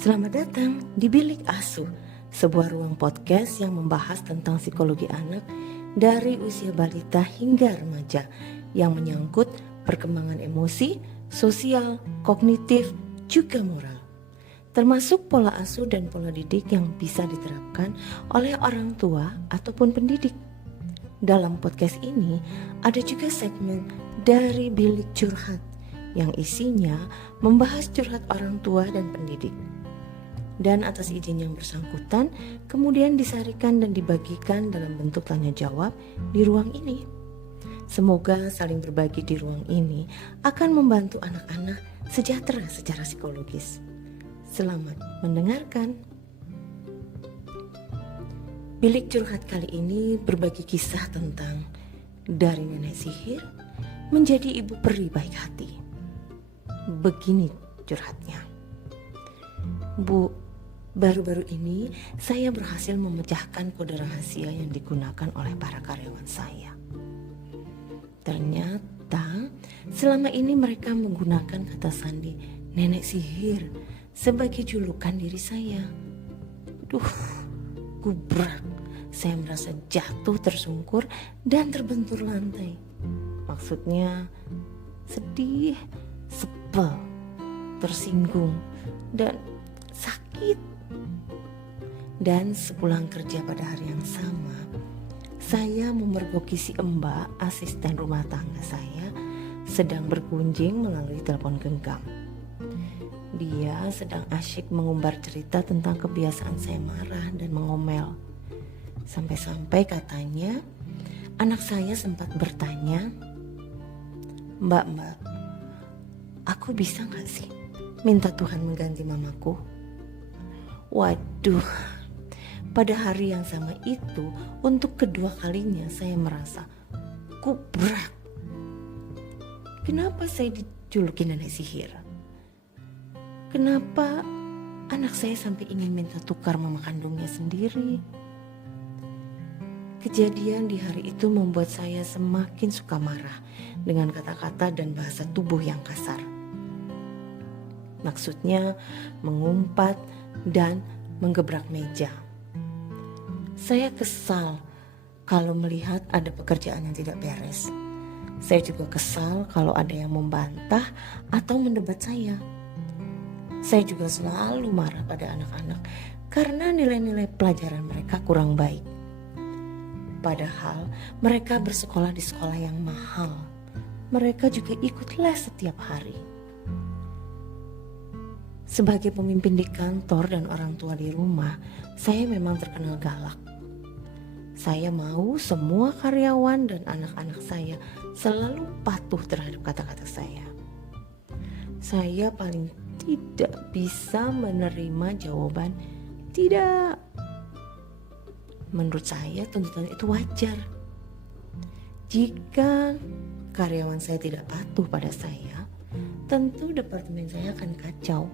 Selamat datang di Bilik Asuh, sebuah ruang podcast yang membahas tentang psikologi anak dari usia balita hingga remaja yang menyangkut perkembangan emosi, sosial, kognitif, juga moral. Termasuk pola asuh dan pola didik yang bisa diterapkan oleh orang tua ataupun pendidik. Dalam podcast ini ada juga segmen dari Bilik Curhat yang isinya membahas curhat orang tua dan pendidik. Dan atas izin yang bersangkutan kemudian disarikan dan dibagikan dalam bentuk tanya jawab di ruang ini. Semoga saling berbagi di ruang ini akan membantu anak-anak sejahtera secara psikologis. Selamat mendengarkan. Bilik curhat kali ini berbagi kisah tentang dari nenek sihir menjadi ibu peri baik hati. Begini curhatnya. Bu, baru-baru ini saya berhasil memecahkan kode rahasia yang digunakan oleh para karyawan saya. Ternyata selama ini mereka menggunakan kata sandi nenek sihir sebagai julukan diri saya. Gubrak, saya merasa jatuh tersungkur dan terbentur lantai. Maksudnya sedih, sebel, tersinggung, dan sakit. Dan sepulang kerja pada hari yang sama, saya memergoki si Mbak, asisten rumah tangga saya, sedang bergunjing melalui telepon genggam. Dia sedang asyik mengumbar cerita tentang kebiasaan saya marah dan mengomel. Sampai-sampai katanya, anak saya sempat bertanya, Mbak, aku bisa gak sih minta Tuhan mengganti mamaku? Waduh, pada hari yang sama itu untuk kedua kalinya saya merasa gubrak. Kenapa saya dijuluki nenek sihir? Kenapa anak saya sampai ingin minta tukar mama kandungnya sendiri? Kejadian di hari itu membuat saya semakin suka marah dengan kata-kata dan bahasa tubuh yang kasar. Maksudnya mengumpat dan menggebrak meja. Saya kesal kalau melihat ada pekerjaan yang tidak beres. Saya juga kesal kalau ada yang membantah atau mendebat saya. Saya juga selalu marah pada anak-anak karena nilai-nilai pelajaran mereka kurang baik. Padahal mereka bersekolah di sekolah yang mahal. Mereka juga ikut les setiap hari. Sebagai pemimpin di kantor dan orang tua di rumah, saya memang terkenal galak. Saya mau semua karyawan dan anak-anak saya selalu patuh terhadap kata-kata saya. Saya paling tidak bisa menerima jawaban tidak. Menurut saya tuntutan itu wajar. Jika karyawan saya tidak patuh pada saya, tentu departemen saya akan kacau.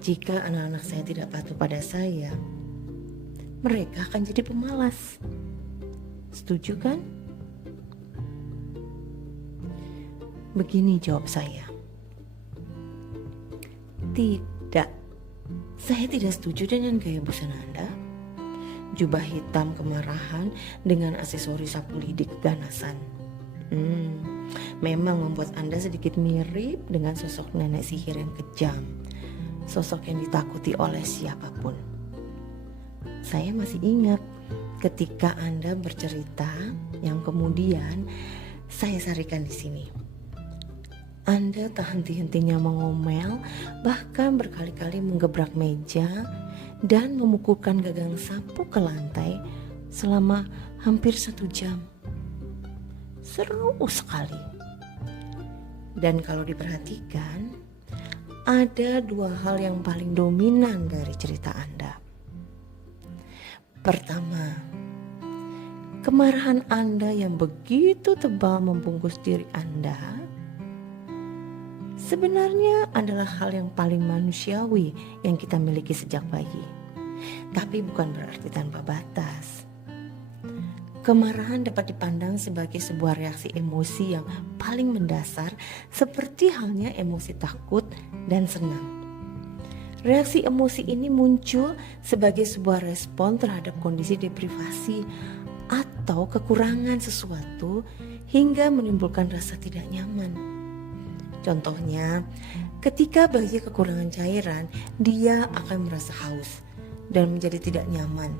Jika anak-anak saya tidak patuh pada saya, mereka akan jadi pemalas. Setuju kan? Begini jawab saya. Tidak, saya tidak setuju dengan gaya busana Anda. Jubah hitam kemarahan dengan aksesoris sapu lidi keganasan. Memang membuat Anda sedikit mirip dengan sosok nenek sihir yang kejam. Sosok yang ditakuti oleh siapapun. Saya masih ingat ketika Anda bercerita yang kemudian saya sarikan di sini. Anda tak henti-hentinya mengomel, bahkan berkali-kali menggebrak meja dan memukulkan gagang sapu ke lantai selama hampir 1 jam. Seru sekali. Dan kalau diperhatikan, ada 2 hal yang paling dominan dari cerita Anda. Pertama, kemarahan Anda yang begitu tebal membungkus diri Anda sebenarnya adalah hal yang paling manusiawi yang kita miliki sejak bayi. Tapi bukan berarti tanpa batas. Kemarahan dapat dipandang sebagai sebuah reaksi emosi yang paling mendasar, seperti halnya emosi takut dan senang. Reaksi emosi ini muncul sebagai sebuah respon terhadap kondisi deprivasi atau kekurangan sesuatu hingga menimbulkan rasa tidak nyaman. Contohnya, ketika bayi kekurangan cairan, dia akan merasa haus dan menjadi tidak nyaman,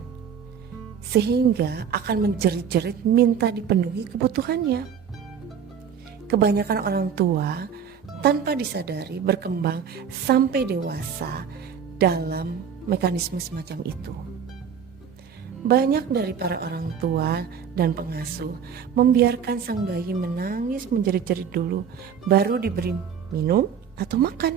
sehingga akan menjerit-jerit minta dipenuhi kebutuhannya. Kebanyakan orang tua tanpa disadari berkembang sampai dewasa dalam mekanisme semacam itu. Banyak dari para orang tua dan pengasuh membiarkan sang bayi menangis menjerit-jerit dulu, baru diberi minum atau makan.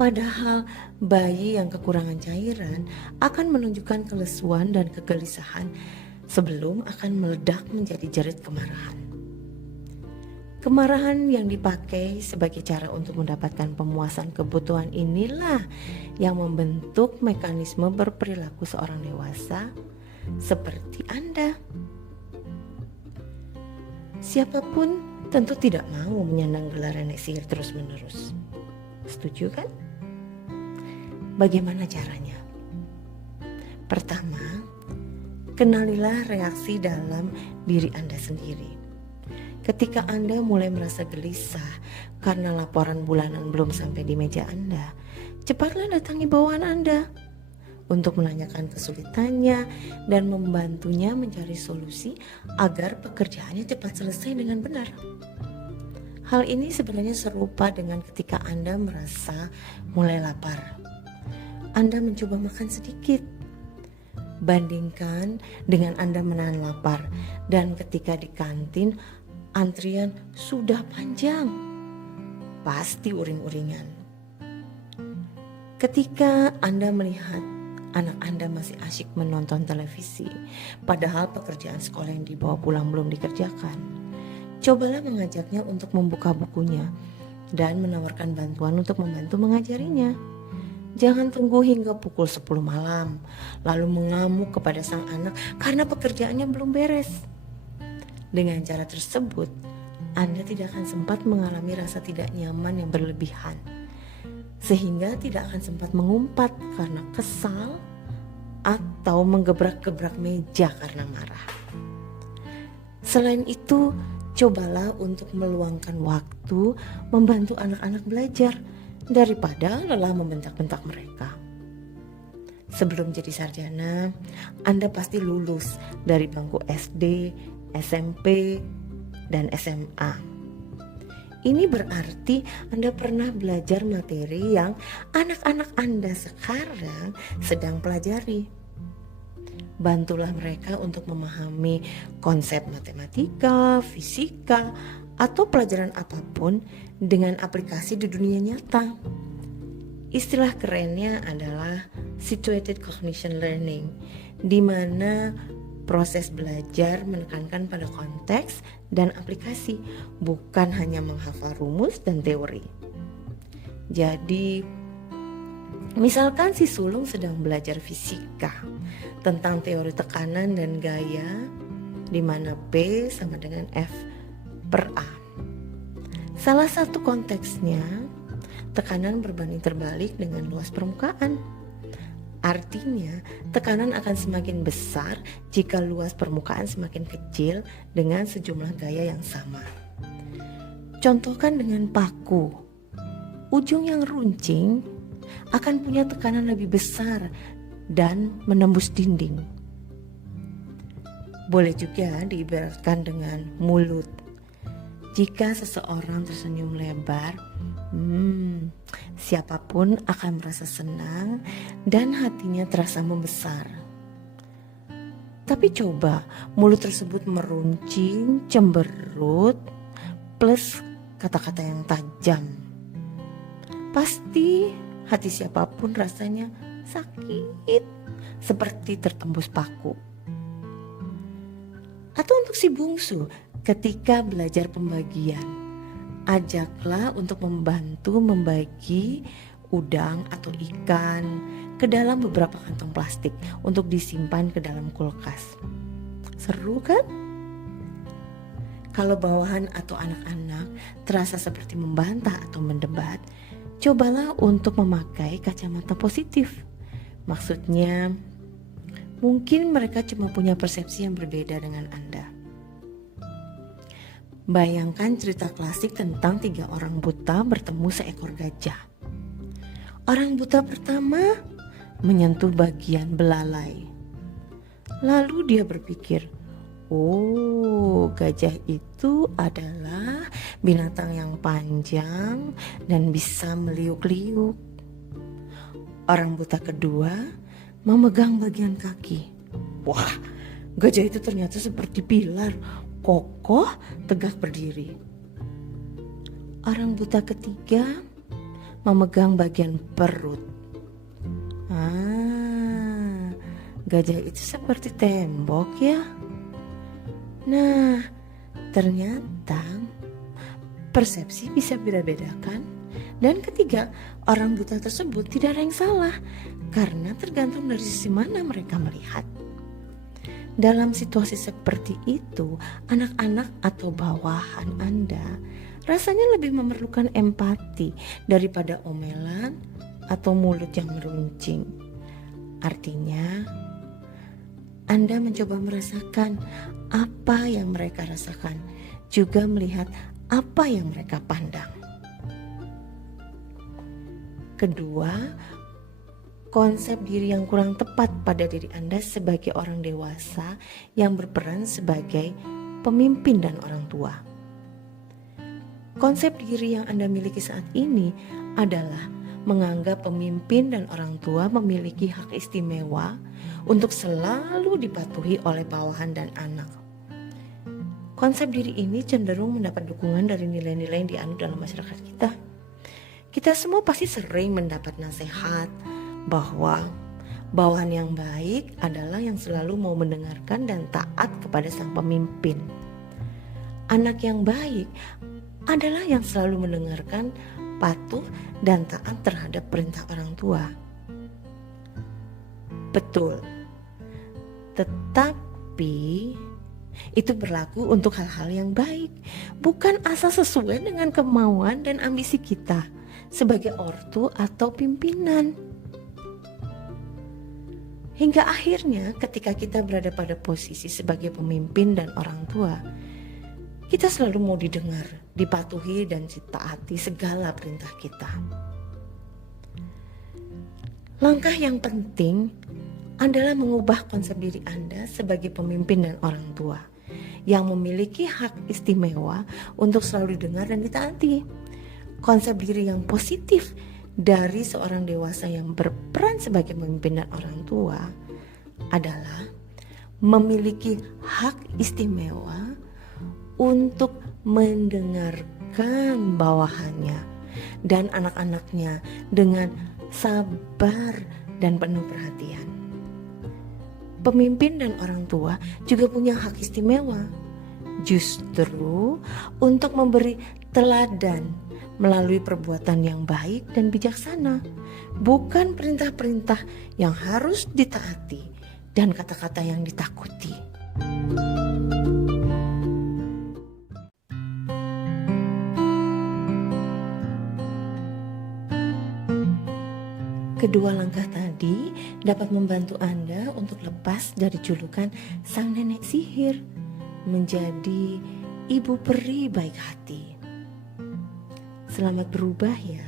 Padahal bayi yang kekurangan cairan akan menunjukkan kelesuan dan kegelisahan sebelum akan meledak menjadi jerit kemarahan. Kemarahan yang dipakai sebagai cara untuk mendapatkan pemuasan kebutuhan inilah yang membentuk mekanisme berperilaku seorang dewasa seperti Anda. Siapapun tentu tidak mau menyandang gelar nenek sihir terus-menerus. Setuju kan? Bagaimana caranya? Pertama, kenalilah reaksi dalam diri Anda sendiri. Ketika Anda mulai merasa gelisah karena laporan bulanan belum sampai di meja Anda, cepatlah datangi bawahan Anda untuk menanyakan kesulitannya dan membantunya mencari solusi agar pekerjaannya cepat selesai dengan benar. Hal ini sebenarnya serupa dengan ketika Anda merasa mulai lapar. Anda mencoba makan sedikit. Bandingkan dengan Anda menahan lapar dan ketika di kantin antrian sudah panjang, pasti uring-uringan. Ketika Anda melihat anak Anda masih asyik menonton televisi, padahal pekerjaan sekolah yang dibawa pulang belum dikerjakan, cobalah mengajaknya untuk membuka bukunya dan menawarkan bantuan untuk membantu mengajarinya. Jangan tunggu hingga pukul 10 malam, lalu mengamuk kepada sang anak karena pekerjaannya belum beres. Dengan cara tersebut, Anda tidak akan sempat mengalami rasa tidak nyaman yang berlebihan, sehingga tidak akan sempat mengumpat karena kesal atau menggebrak-gebrak meja karena marah. Selain itu, cobalah untuk meluangkan waktu membantu anak-anak belajar daripada lelah membentak-bentak mereka. Sebelum jadi sarjana, Anda pasti lulus dari bangku SD, SMP, dan SMA. Ini berarti Anda pernah belajar materi yang anak-anak Anda sekarang sedang pelajari. Bantulah mereka untuk memahami konsep matematika, fisika, atau pelajaran apapun dengan aplikasi di dunia nyata. Istilah kerennya adalah situated cognition learning, di mana proses belajar menekankan pada konteks dan aplikasi, bukan hanya menghafal rumus dan teori. Jadi, misalkan si sulung sedang belajar fisika tentang teori tekanan dan gaya, di mana P sama dengan F per A. Salah satu konteksnya, tekanan berbanding terbalik dengan luas permukaan. Artinya, tekanan akan semakin besar jika luas permukaan semakin kecil dengan sejumlah gaya yang sama. Contohkan dengan paku. Ujung yang runcing akan punya tekanan lebih besar dan menembus dinding. Boleh juga diibaratkan dengan mulut. Jika seseorang tersenyum lebar, siapapun akan merasa senang dan hatinya terasa membesar. Tapi coba mulut tersebut meruncing, cemberut, plus kata-kata yang tajam. Pasti hati siapapun rasanya sakit, seperti tertembus paku. Atau untuk si bungsu, ketika belajar pembagian, ajaklah untuk membantu membagi udang atau ikan ke dalam beberapa kantong plastik untuk disimpan ke dalam kulkas. Seru kan? Kalau bawahan atau anak-anak terasa seperti membantah atau mendebat, Cobalah untuk memakai kacamata positif. Maksudnya, mungkin mereka cuma punya persepsi yang berbeda dengan Anda. Bayangkan cerita klasik tentang 3 orang buta bertemu seekor gajah. Orang buta pertama menyentuh bagian belalai. Lalu dia berpikir, oh, gajah itu adalah binatang yang panjang dan bisa meliuk-liuk. Orang buta kedua memegang bagian kaki. Wah, gajah itu ternyata seperti pilar, kokoh, tegak berdiri. Orang buta ketiga memegang bagian perut. Gajah itu seperti tembok ya. Nah, ternyata persepsi bisa beda-beda kan? Dan ketiga, orang buta tersebut tidak ada yang salah karena tergantung dari sisi mana mereka melihat. Dalam situasi seperti itu, anak-anak atau bawahan Anda rasanya lebih memerlukan empati daripada omelan atau mulut yang meruncing. Artinya, Anda mencoba merasakan apa yang mereka rasakan, juga melihat apa yang mereka pandang. Kedua, konsep diri yang kurang tepat pada diri Anda sebagai orang dewasa yang berperan sebagai pemimpin dan orang tua. Konsep diri yang Anda miliki saat ini adalah menganggap pemimpin dan orang tua memiliki hak istimewa untuk selalu dipatuhi oleh bawahan dan anak. Konsep diri ini cenderung mendapat dukungan dari nilai-nilai yang dianut dalam masyarakat kita. Kita semua pasti sering mendapat nasihat bahwa bawahan yang baik adalah yang selalu mau mendengarkan dan taat kepada sang pemimpin. Anak yang baik adalah yang selalu mendengarkan, patuh dan taat terhadap perintah orang tua. Betul. Tetapi itu berlaku untuk hal-hal yang baik, bukan asal sesuai dengan kemauan dan ambisi kita sebagai ortu atau pimpinan. Hingga akhirnya ketika kita berada pada posisi sebagai pemimpin dan orang tua, kita selalu mau didengar, dipatuhi dan ditaati segala perintah kita. Langkah yang penting adalah mengubah konsep diri Anda sebagai pemimpin dan orang tua yang memiliki hak istimewa untuk selalu didengar dan ditaati. Konsep diri yang positif dari seorang dewasa yang berperan sebagai pemimpin dan orang tua adalah memiliki hak istimewa untuk mendengarkan bawahannya dan anak-anaknya dengan sabar dan penuh perhatian. Pemimpin dan orang tua juga punya hak istimewa justru untuk memberi teladan melalui perbuatan yang baik dan bijaksana, bukan perintah-perintah yang harus ditaati dan kata-kata yang ditakuti. Kedua langkah tadi dapat membantu Anda untuk lepas dari julukan sang nenek sihir menjadi ibu peri baik hati. Selamat berubah ya.